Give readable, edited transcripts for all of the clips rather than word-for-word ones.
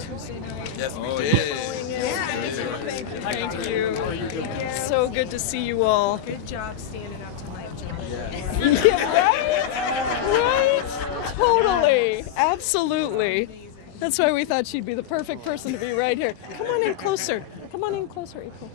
Tuesday night. Yes, we did. Thank you. So good to see you all. Good job standing up to life, John. Yeah, right? Totally. Absolutely. That's why we thought she'd be the perfect person to be right here. Come on in closer. Come on in closer, April.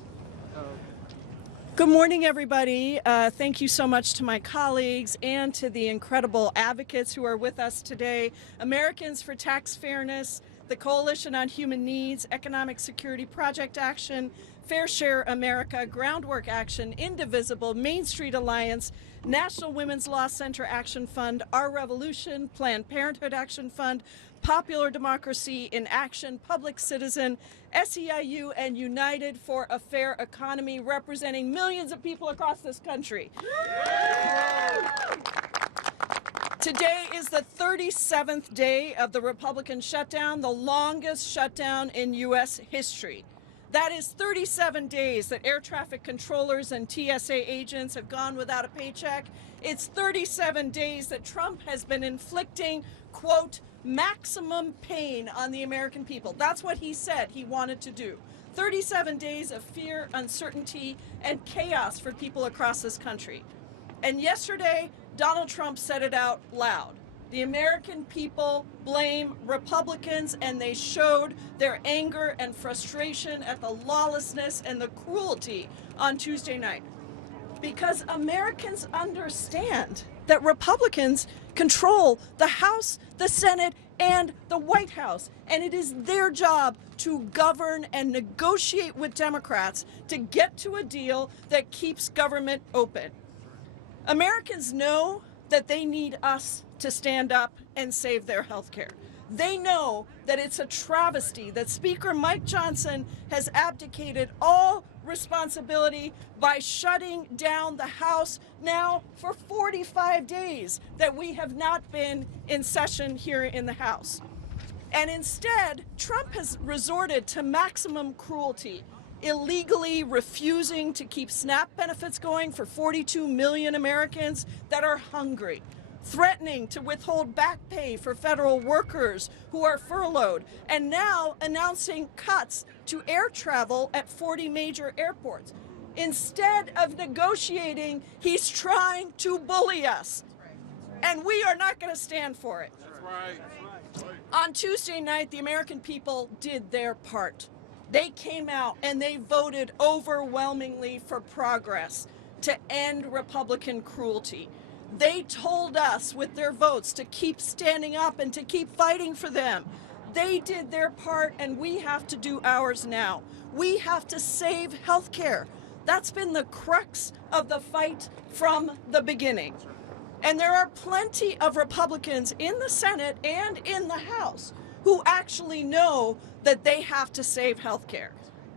Good morning, everybody. Thank you so much to my colleagues and to the incredible advocates who are with us today. Americans for Tax Fairness, the Coalition on Human Needs, Economic Security Project Action, Fair Share America, Groundwork Action, Indivisible, Main Street Alliance, National Women's Law Center Action Fund, Our Revolution, Planned Parenthood Action Fund, Popular Democracy in Action, Public Citizen, SEIU, and United for a Fair Economy, representing millions of people across this country. Today is the 37th day of the Republican shutdown, the longest shutdown in U.S. history. That is 37 days that air traffic controllers and TSA agents have gone without a paycheck. It's 37 days that Trump has been inflicting, quote, maximum pain on the American people. That's what he said he wanted to do. 37 days of fear, uncertainty, and chaos for people across this country. And yesterday, Donald Trump said it out loud. The American people blame Republicans, and they showed their anger and frustration at the lawlessness and the cruelty on Tuesday night. Because Americans understand that Republicans control the House, the Senate, and the White House, and it is their job to govern and negotiate with Democrats to get to a deal that keeps government open. Americans know that they need us to stand up and save their health care. They know that it's a travesty that Speaker Mike Johnson has abdicated all responsibility by shutting down the House now for 45 days that we have not been in session here in the House. And instead, Trump has resorted to maximum cruelty, illegally refusing to keep SNAP benefits going for 42 million Americans that are hungry, threatening to withhold back pay for federal workers who are furloughed, and now announcing cuts to air travel at 40 major airports. Instead of negotiating, he's trying to bully us. And we are not going to stand for it. On Tuesday night, the American people did their part. They came out and they voted overwhelmingly for progress to end Republican cruelty. They told us with their votes to keep standing up and to keep fighting for them. They did their part, and we have to do ours now. We have to save health care. That's been the crux of the fight from the beginning. And there are plenty of Republicans in the Senate and in the House who actually know that they have to save health care.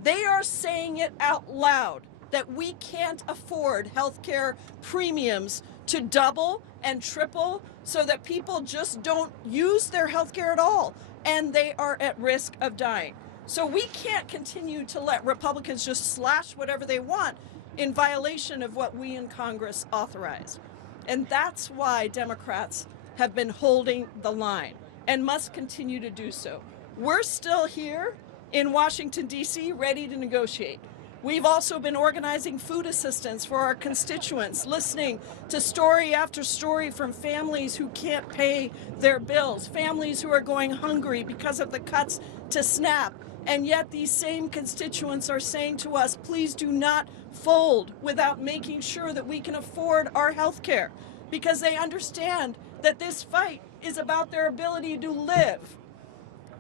They are saying it out loud that we can't afford health care premiums to double and triple so that people just don't use their health care at all, and they are at risk of dying. So we can't continue to let Republicans just slash whatever they want in violation of what we in Congress authorize. And that's why Democrats have been holding the line and must continue to do so. We're still here in Washington, D.C., ready to negotiate. We've also been organizing food assistance for our constituents, listening to story after story from families who can't pay their bills, families who are going hungry because of the cuts to SNAP. And yet these same constituents are saying to us, please do not fold without making sure that we can afford our health care, because they understand that this fight is about their ability to live.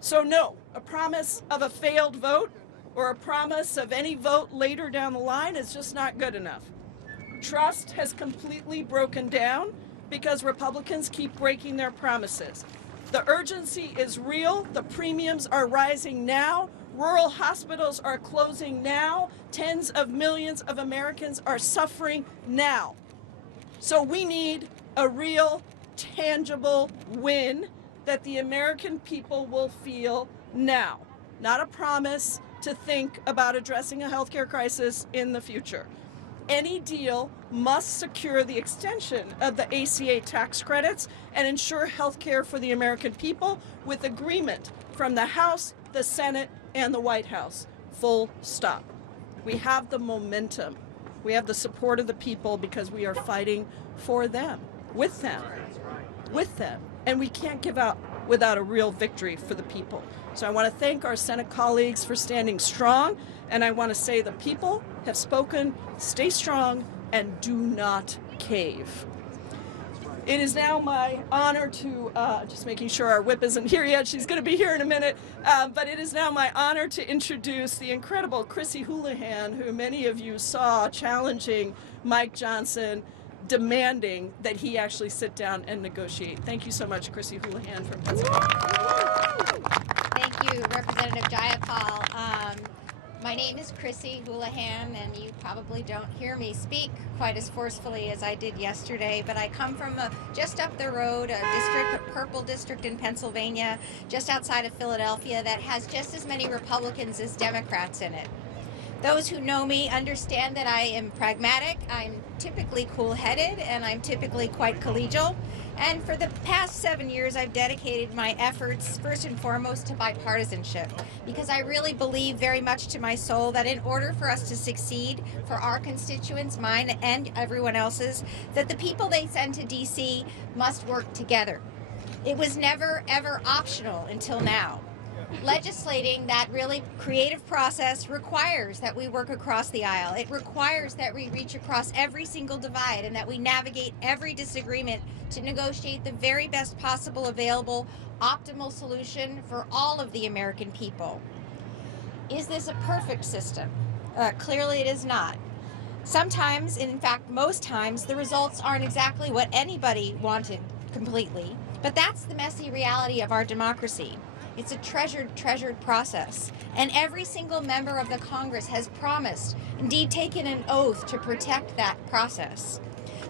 So no, a promise of a failed vote or a promise of any vote later down the line is just not good enough. Trust has completely broken down because Republicans keep breaking their promises. The urgency is real. The premiums are rising now. Rural hospitals are closing now. Tens of millions of Americans are suffering now. So we need a real, tangible win that the American people will feel now, not a promise to think about addressing a healthcare crisis in the future. Any deal must secure the extension of the ACA tax credits and ensure health care for the American people with agreement from the House, the Senate, and the White House. Full stop. We have the momentum. We have the support of the people because we are fighting for them, with them, and we can't give up without a real victory for the people. So I want to thank our Senate colleagues for standing strong, and I want to say the people have spoken. Stay strong and do not cave. It is now my honor to, just making sure our whip isn't here yet, she's going to be here in a minute, but it is now my honor to introduce the incredible Chrissy Houlihan, who many of you saw challenging Mike Johnson, demanding that he actually sit down and negotiate. Thank you so much, Chrissy Houlihan from Pennsylvania. Thank you, Representative Jayapal. My name is Chrissy Houlihan, and you probably don't hear me speak quite as forcefully as I did yesterday, but I come from just up the road, a purple district in Pennsylvania, just outside of Philadelphia, that has just as many Republicans as Democrats in it. Those who know me understand that I am pragmatic, I'm typically cool-headed, and I'm typically quite collegial. And for the past 7 years, I've dedicated my efforts, first and foremost, to bipartisanship, because I really believe very much to my soul that in order for us to succeed, for our constituents, mine and everyone else's, that the people they send to D.C. must work together. It was never, ever optional until now. Legislating that really creative process requires that we work across the aisle. It requires that we reach across every single divide and that we navigate every disagreement to negotiate the very best possible available optimal solution for all of the American people. Is this a perfect system? Clearly it is not. Sometimes, in fact most times, the results aren't exactly what anybody wanted completely, but that's the messy reality of our democracy. It's a treasured process. And every single member of the Congress has promised, indeed taken an oath, to protect that process.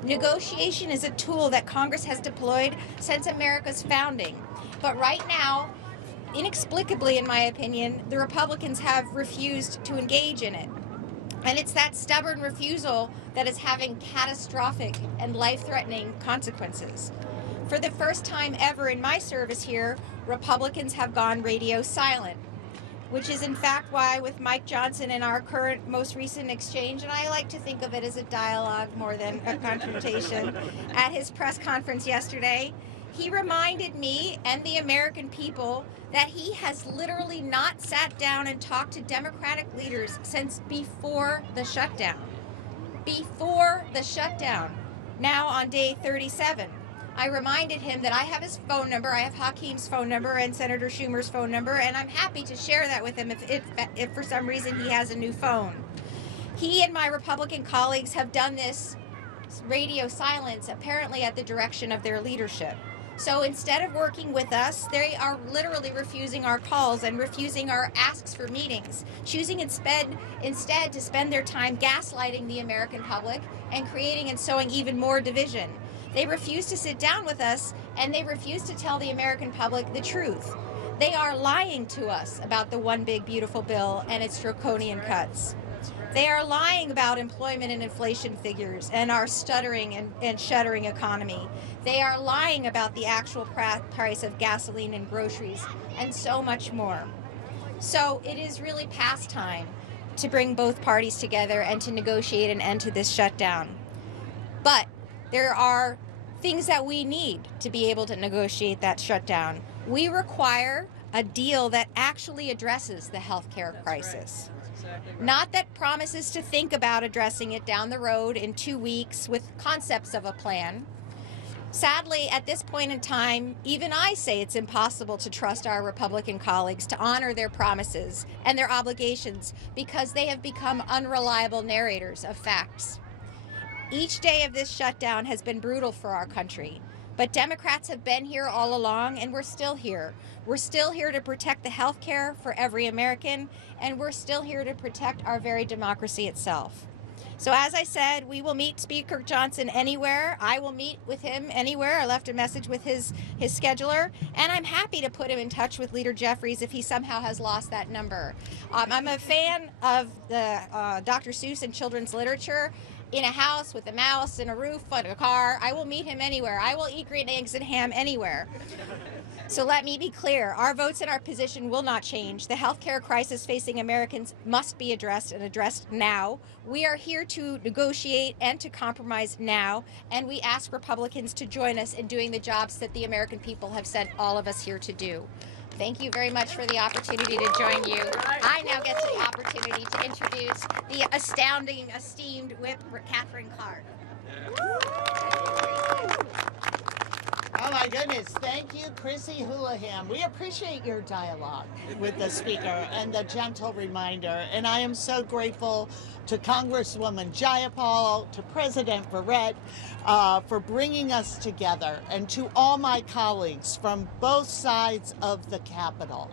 Negotiation is a tool that Congress has deployed since America's founding. But right now, inexplicably in my opinion, the Republicans have refused to engage in it. And it's that stubborn refusal that is having catastrophic and life-threatening consequences. For the first time ever in my service here, Republicans have gone radio silent, which is in fact why with Mike Johnson in our current most recent exchange, and I like to think of it as a dialogue more than a confrontation, at his press conference yesterday, he reminded me and the American people that he has literally not sat down and talked to Democratic leaders since before the shutdown. Before the shutdown, now on day 37. I reminded him that I have his phone number, I have Hakeem's phone number and Senator Schumer's phone number, and I'm happy to share that with him if for some reason he has a new phone. He and my Republican colleagues have done this radio silence apparently at the direction of their leadership. So instead of working with us, they are literally refusing our calls and refusing our asks for meetings, choosing instead to spend their time gaslighting the American public and creating and sowing even more division. They refuse to sit down with us, and they refuse to tell the American public the truth. They are lying to us about the One Big Beautiful Bill and its draconian cuts. They are lying about employment and inflation figures and our stuttering and shuddering economy. They are lying about the actual price of gasoline and groceries and so much more. So it is really past time to bring both parties together and to negotiate an end to this shutdown. But there are things that we need to be able to negotiate that shutdown. We require a deal that actually addresses the healthcare crisis. Not that promises to think about addressing it down the road in 2 weeks with concepts of a plan. Sadly, at this point in time, even I say it's impossible to trust our Republican colleagues to honor their promises and their obligations because they have become unreliable narrators of facts. Each day of this shutdown has been brutal for our country, but Democrats have been here all along, and we're still here. We're still here to protect the health care for every American, and we're still here to protect our very democracy itself. So as I said, we will meet Speaker Johnson anywhere. I will meet with him anywhere. I left a message with his scheduler, and I'm happy to put him in touch with Leader Jeffries if he somehow has lost that number. I'm a fan of the Dr. Seuss and children's literature. In a house with a mouse and a roof and a car, I will meet him anywhere. I will eat green eggs and ham anywhere. So let me be clear. Our votes and our position will not change. The healthcare crisis facing Americans must be addressed and addressed now. We are here to negotiate and to compromise now, and we ask Republicans to join us in doing the jobs that the American people have sent all of us here to do. Thank you very much for the opportunity to join you. I now get the opportunity to introduce the astounding, esteemed Whip, Catherine Clark. Oh my goodness, thank you, Chrissy Houlihan. We appreciate your dialogue with the speaker and the gentle reminder. And I am so grateful to Congresswoman Jayapal, to President Barrett, for bringing us together, and to all my colleagues from both sides of the Capitol.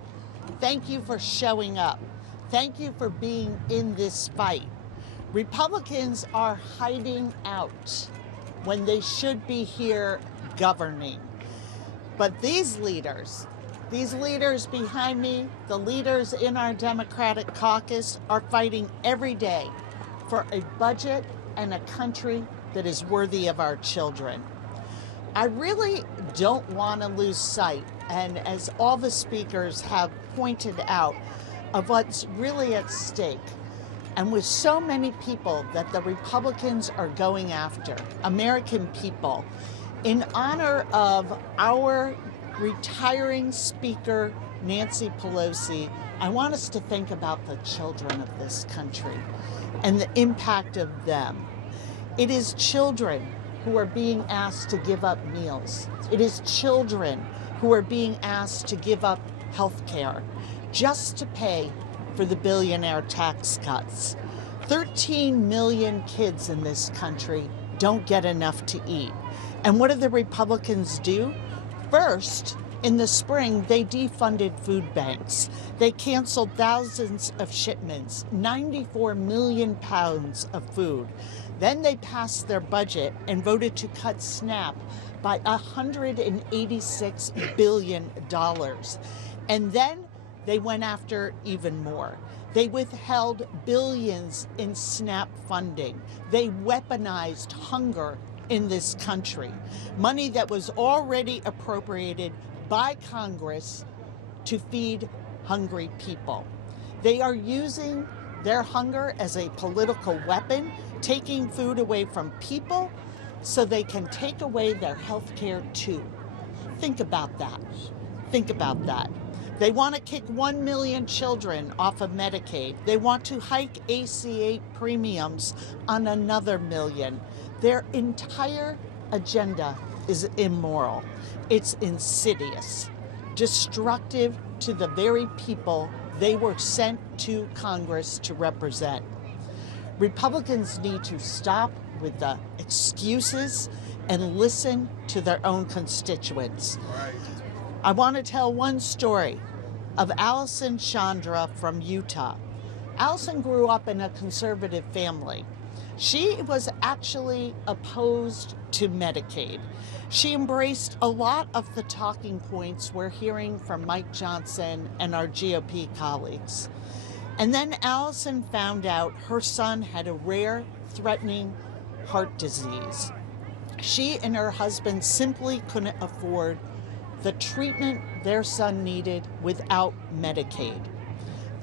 Thank you for showing up. Thank you for being in this fight. Republicans are hiding out when they should be here governing. But these leaders behind me, the leaders in our Democratic caucus, are fighting every day for a budget and a country that is worthy of our children. I really don't want to lose sight, and as all the speakers have pointed out, of what's really at stake. And with so many people that the Republicans are going after, American people, in honor of our retiring Speaker, Nancy Pelosi, I want us to think about the children of this country and the impact of them. It is children who are being asked to give up meals. It is children who are being asked to give up health care just to pay for the billionaire tax cuts. 13 million kids in this country don't get enough to eat. And what do the Republicans do? First, in the spring, they defunded food banks. They canceled thousands of shipments, 94 million pounds of food. Then they passed their budget and voted to cut SNAP by $186 billion. And then they went after even more. They withheld billions in SNAP funding. They weaponized hunger in this country, money that was already appropriated by Congress to feed hungry people. They are using their hunger as a political weapon, taking food away from people so they can take away their health care too. Think about that. Think about that. They want to kick 1 million children off of Medicaid. They want to hike ACA premiums on another million. Their entire agenda is immoral. It's insidious, destructive to the very people they were sent to Congress to represent. Republicans need to stop with the excuses and listen to their own constituents. I want to tell one story of Allison Chandra from Utah. Allison grew up in a conservative family. She was actually opposed to Medicaid. She embraced a lot of the talking points we're hearing from Mike Johnson and our GOP colleagues. And then Allison found out her son had a rare, threatening heart disease. She and her husband simply couldn't afford the treatment their son needed without Medicaid.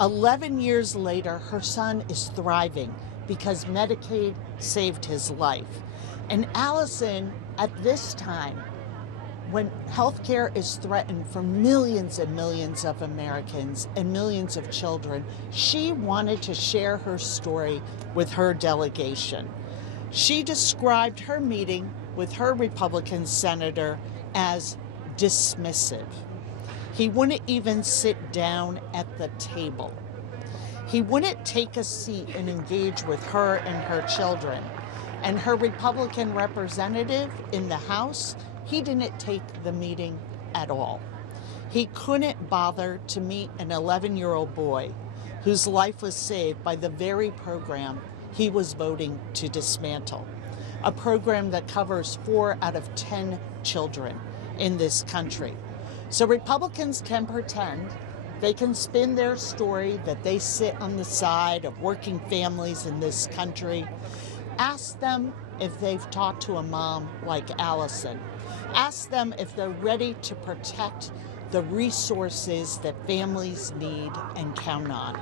11 years later, her son is thriving because Medicaid saved his life. And Allison, at this time, when healthcare is threatened for millions and millions of Americans and millions of children, she wanted to share her story with her delegation. She described her meeting with her Republican senator as dismissive. He wouldn't even sit down at the table. He wouldn't take a seat and engage with her and her children. And her Republican representative in the House, he didn't take the meeting at all. He couldn't bother to meet an 11-year-old boy whose life was saved by the very program he was voting to dismantle. A program that covers 4 out of 10 children in this country. So Republicans can pretend, they can spin their story that they sit on the side of working families in this country. Ask them if they've talked to a mom like Allison. Ask them if they're ready to protect the resources that families need and count on.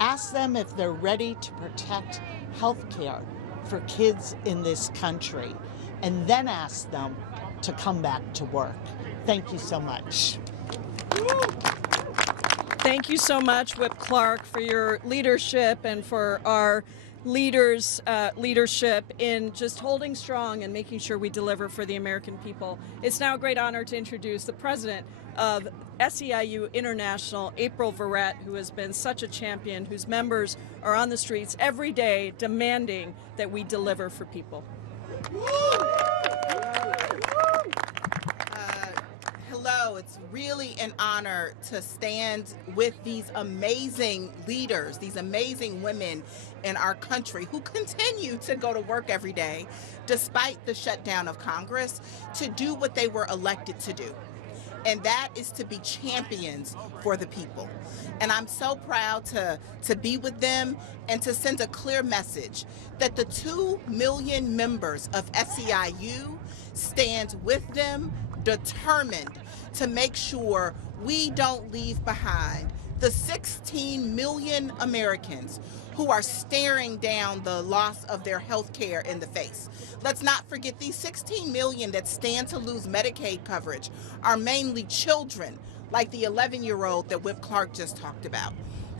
Ask them if they're ready to protect health care for kids in this country, and then ask them to come back to work. Thank you so much. Thank you so much, Whip Clark, for your leadership and for our leaders' leadership in just holding strong and making sure we deliver for the American people. It's now a great honor to introduce the president of SEIU International, April Verrett, who has been such a champion, whose members are on the streets every day demanding that we deliver for people. Hello, it's really an honor to stand with these amazing leaders, these amazing women in our country who continue to go to work every day despite the shutdown of Congress to do what they were elected to do. And that is to be champions for the people. And I'm so proud to be with them and to send a clear message that the 2 million members of SEIU stand with them, determined to make sure we don't leave behind the 16 million Americans who are staring down the loss of their health care in the face. Let's not forget these 16 million that stand to lose Medicaid coverage are mainly children, like the 11-year-old that Whip Clark just talked about.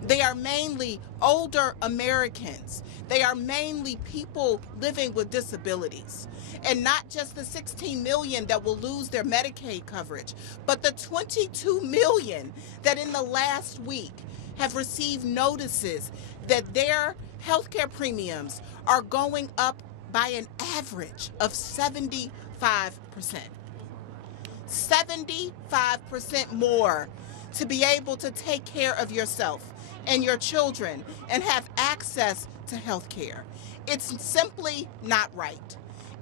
They are mainly older Americans. They are mainly people living with disabilities. And not just the 16 million that will lose their Medicaid coverage, but the 22 million that in the last week have received notices that their healthcare premiums are going up by an average of 75%. 75% more to be able to take care of yourself and your children and have access to health care. It's simply not right.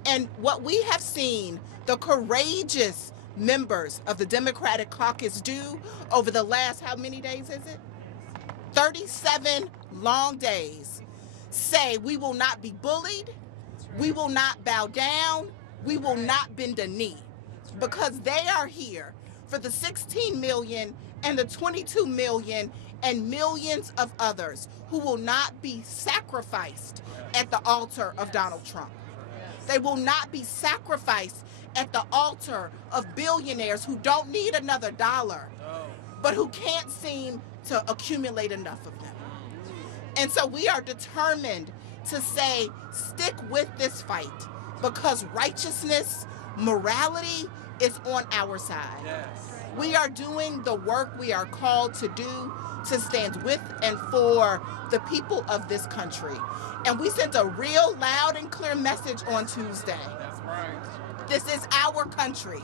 And what we have seen the courageous members of the Democratic Caucus do over the last, how many days is it? 37 long days, say we will not be bullied, we will not bow down, we will not bend a knee, because they are here for the 16 million and the 22 million and millions of others who will not be sacrificed at the altar of Donald Trump. They will not be sacrificed at the altar of billionaires who don't need another dollar, but who can't seem to accumulate enough of them. And so we are determined to say, stick with this fight, because righteousness, morality is on our side. Yes. We are doing the work we are called to do, to stand with and for the people of this country. And we sent a real loud and clear message on Tuesday. That's right. This is our country.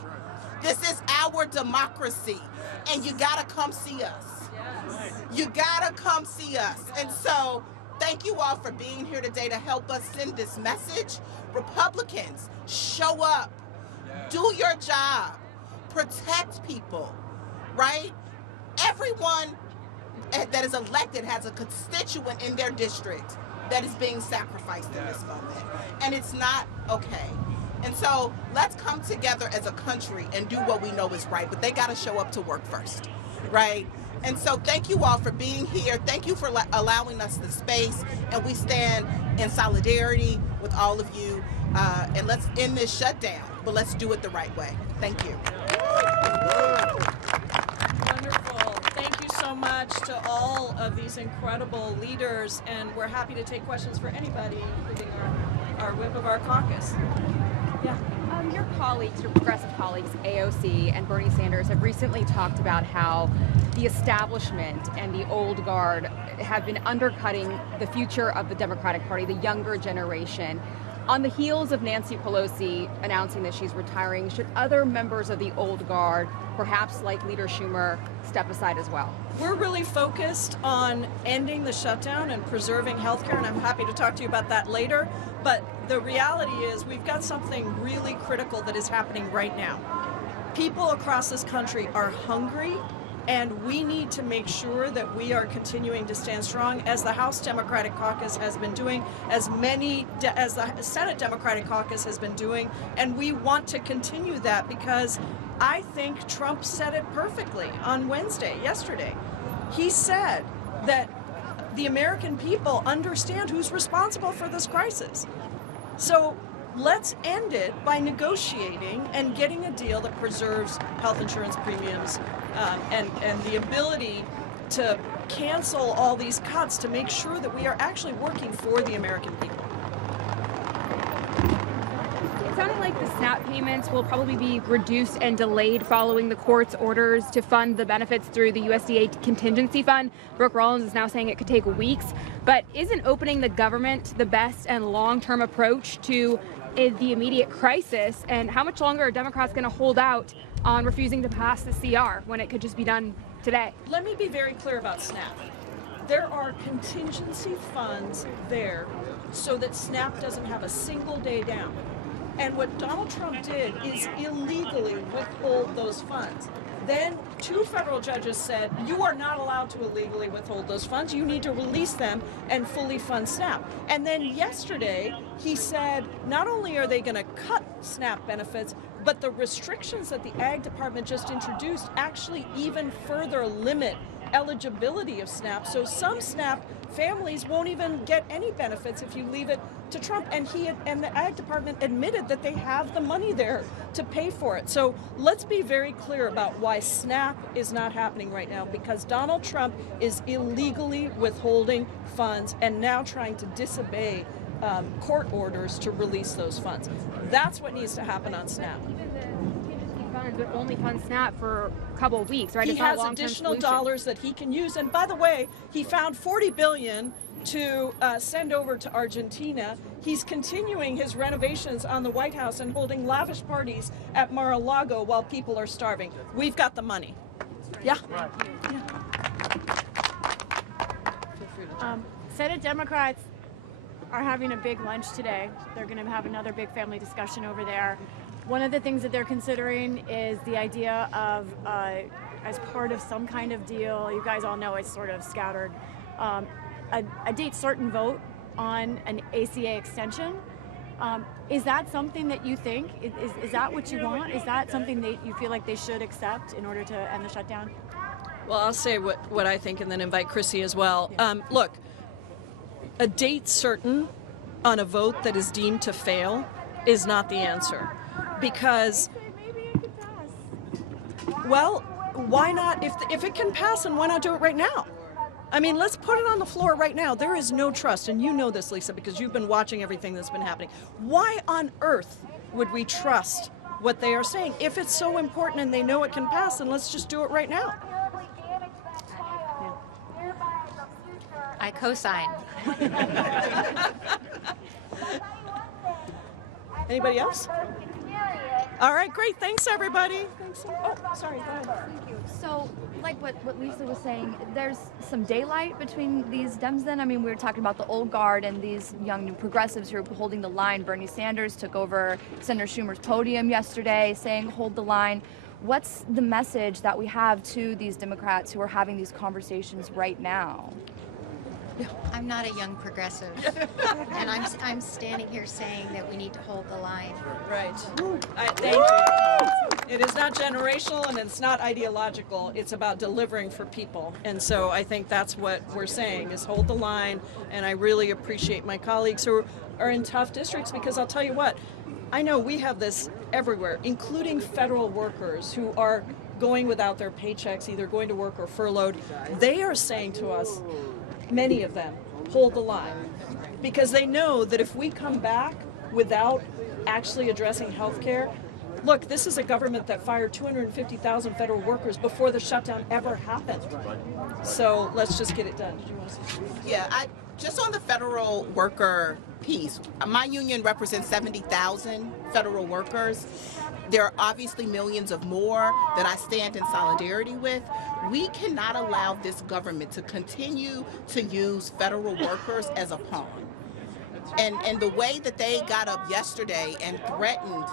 This is our democracy. And you gotta come see us. Yes. You gotta come see us. And so, thank you all for being here today to help us send this message. Republicans, show up. Do your job. Protect people, right? Everyone that is elected has a constituent in their district that is being sacrificed in this moment. And it's not okay. And so let's come together as a country and do what we know is right, but they got to show up to work first, right? And so thank you all for being here. Thank you for allowing us the space, and we stand in solidarity with all of you. And let's end this shutdown, but let's do it the right way. Thank you. Wonderful. Thank you so much to all of these incredible leaders, and we're happy to take questions for anybody, including our whip of our caucus. Yeah. Your colleagues, your progressive colleagues, AOC and Bernie Sanders, have recently talked about how the establishment and the old guard have been undercutting the future of the Democratic Party, the younger generation. On the heels of Nancy Pelosi announcing that she's retiring, should other members of the old guard, perhaps like Leader Schumer, step aside as well? We're really focused on ending the shutdown and preserving healthcare, and I'm happy to talk to you about that later. But the reality is we've got something really critical that is happening right now. People across this country are hungry, and we need to make sure that we are continuing to stand strong, as the House Democratic Caucus has been doing, as the Senate Democratic Caucus has been doing, and we want to continue that because I think Trump said it perfectly on yesterday. He said that the American people understand who's responsible for this crisis. So let's end it by negotiating and getting a deal that preserves health insurance premiums and the ability to cancel all these cuts to make sure that we are actually working for the American people. It sounded like the SNAP payments will probably be reduced and delayed following the court's orders to fund the benefits through the USDA contingency fund. Brooke Rollins is now saying it could take weeks. But isn't opening the government the best and long-term approach to the immediate crisis? And how much longer are Democrats going to hold out on refusing to pass the CR when it could just be done today? Let me be very clear about SNAP. There are contingency funds there so that SNAP doesn't have a single day down. And what Donald Trump did is illegally withhold those funds. Then 2 federal judges said, you are not allowed to illegally withhold those funds. You need to release them and fully fund SNAP. And then yesterday, he said, not only are they going to cut SNAP benefits, but the restrictions that the Ag Department just introduced actually even further limit eligibility of SNAP. So some SNAP families won't even get any benefits if you leave it to Trump. And and the Ag Department admitted that they have the money there to pay for it. So let's be very clear about why SNAP is not happening right now, because Donald Trump is illegally withholding funds and now trying to disobey court orders to release those funds. That's what needs to happen on SNAP. Funds would only fund SNAP for a couple of weeks, right? He It's not has a long-term additional solution. dollars that he can use. And by the way, he found $40 billion to send over to Argentina. He's continuing his renovations on the White House and holding lavish parties at Mar-a-Lago while people are starving. We've got the money. Yeah. Senate Democrats are having a big lunch today. They're going to have another big family discussion over there. One of the things that they're considering is the idea of, as part of some kind of deal, you guys all know it's sort of scattered, a date certain vote on an ACA extension. Is that something that you think? Is that what you want? Is that something that you feel like they should accept in order to end the shutdown? Well, I'll say what I think and then invite Chrissy as well. Look, a date certain on a vote that is deemed to fail is not the answer. Because, well, why not? If it can pass, and why not do it right now? I mean, let's put it on the floor right now. There is no trust, and you know this, Lisa, because you've been watching everything that's been happening. Why on earth would we trust what they are saying? If it's so important and they know it can pass, then let's just do it right now. I co-sign. Anybody else? All right, great. Thanks, everybody. Thanks. Oh, sorry. Go ahead. Thank you. So, like what Lisa was saying, there's some daylight between these Dems then? I mean, we were talking about the old guard and these young new progressives who are holding the line. Bernie Sanders took over Senator Schumer's podium yesterday saying, hold the line. What's the message that we have to these Democrats who are having these conversations right now? I'm not a young progressive, and I'm standing here saying that we need to hold the line. Right. Thank you. It is not generational and it's not ideological. It's about delivering for people. And so I think that's what we're saying is hold the line. And I really appreciate my colleagues who are in tough districts, because I'll tell you what, I know we have this everywhere, including federal workers who are going without their paychecks, either going to work or furloughed. They are saying to us, many of them, hold the line, because they know that if we come back without actually addressing health care, look, this is a government that fired 250,000 federal workers before the shutdown ever happened. So let's just get it done. Did you want to say something? Yeah, just on the federal worker piece, my union represents 70,000 federal workers. There are obviously millions of more that I stand in solidarity with. We cannot allow this government to continue to use federal workers as a pawn. And the way that they got up yesterday and threatened,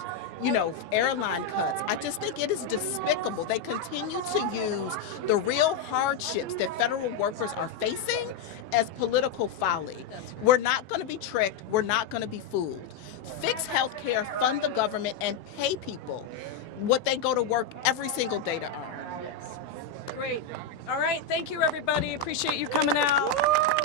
airline cuts, I just think it is despicable. They continue to use the real hardships that federal workers are facing as political folly. We're not going to be tricked. We're not going to be fooled. Fix health care, fund the government, and pay people. what they go to work every single day to earn. Great. All right. Thank you, everybody. Appreciate you coming out.